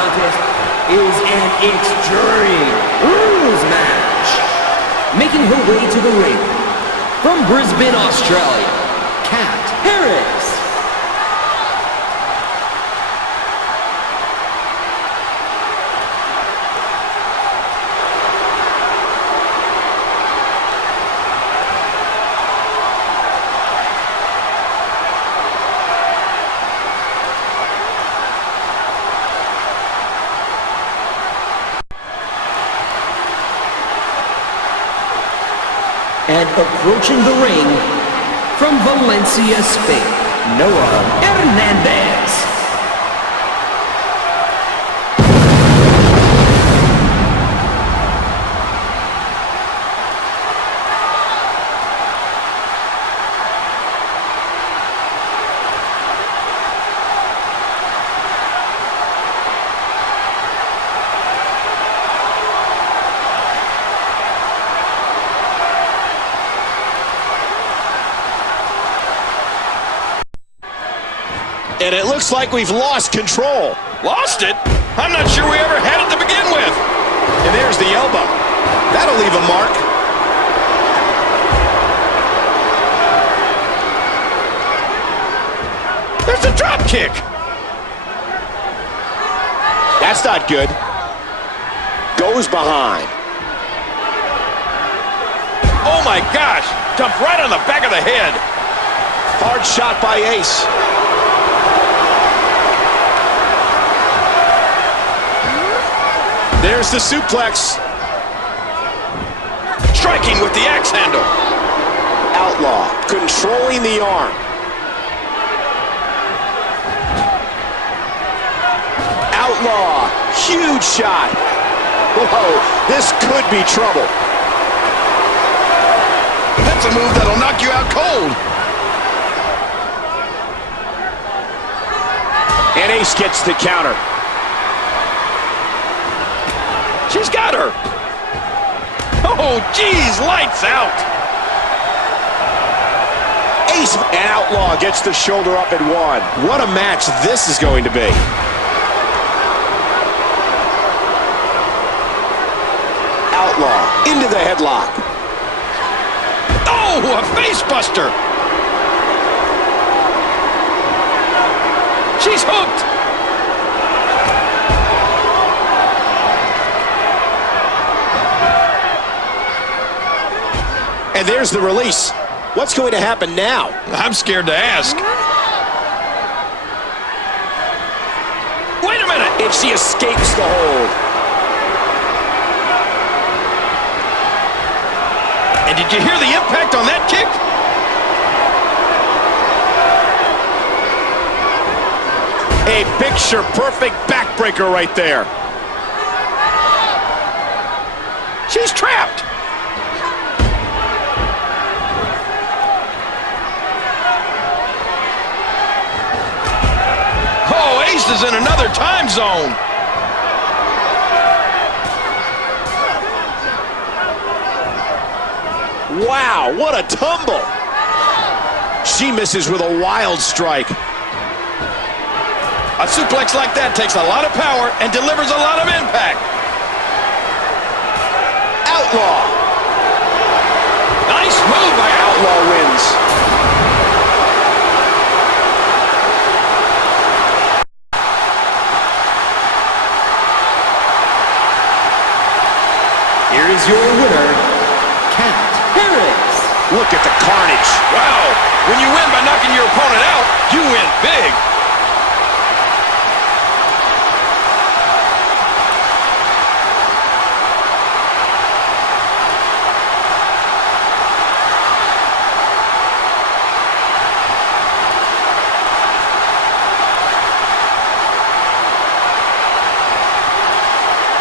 contest is an extreme rules match. Making her way to the ring from Brisbane, Australia, Catfight. And approaching the ring from Valencia, Spain, Hernandez. And it looks like we've lost control. Lost it? I'm not sure we ever had it to begin with. And there's the elbow. That'll leave a mark. There's a drop kick. That's not good. Goes behind. Oh my gosh, jumped right on the back of the head. Hard shot by Ace. There's the suplex. Striking with the axe handle. Outlaw controlling the arm. Outlaw, huge shot. Whoa, this could be trouble. That's a move that'll knock you out cold. And Ace gets the counter. She's got her. Oh, geez, lights out. Ace and Outlaw gets the shoulder up at one. What a match this is going to be. Outlaw into the headlock. Oh, a face buster. She's hooked. And there's the release. What's going to happen now? I'm scared to ask. Wait a minute. And she escapes the hold. And did you hear the impact on that kick? A picture-perfect backbreaker right there. She's trapped. Oh, Ace is in another time zone. Wow, what a tumble. She misses with a wild strike. A suplex like that takes a lot of power and delivers a lot of impact. Outlaw. Nice move by Outlaw wins. Here is your winner, Catfight. Look at the carnage. Wow, when you win by knocking your opponent out, you win big.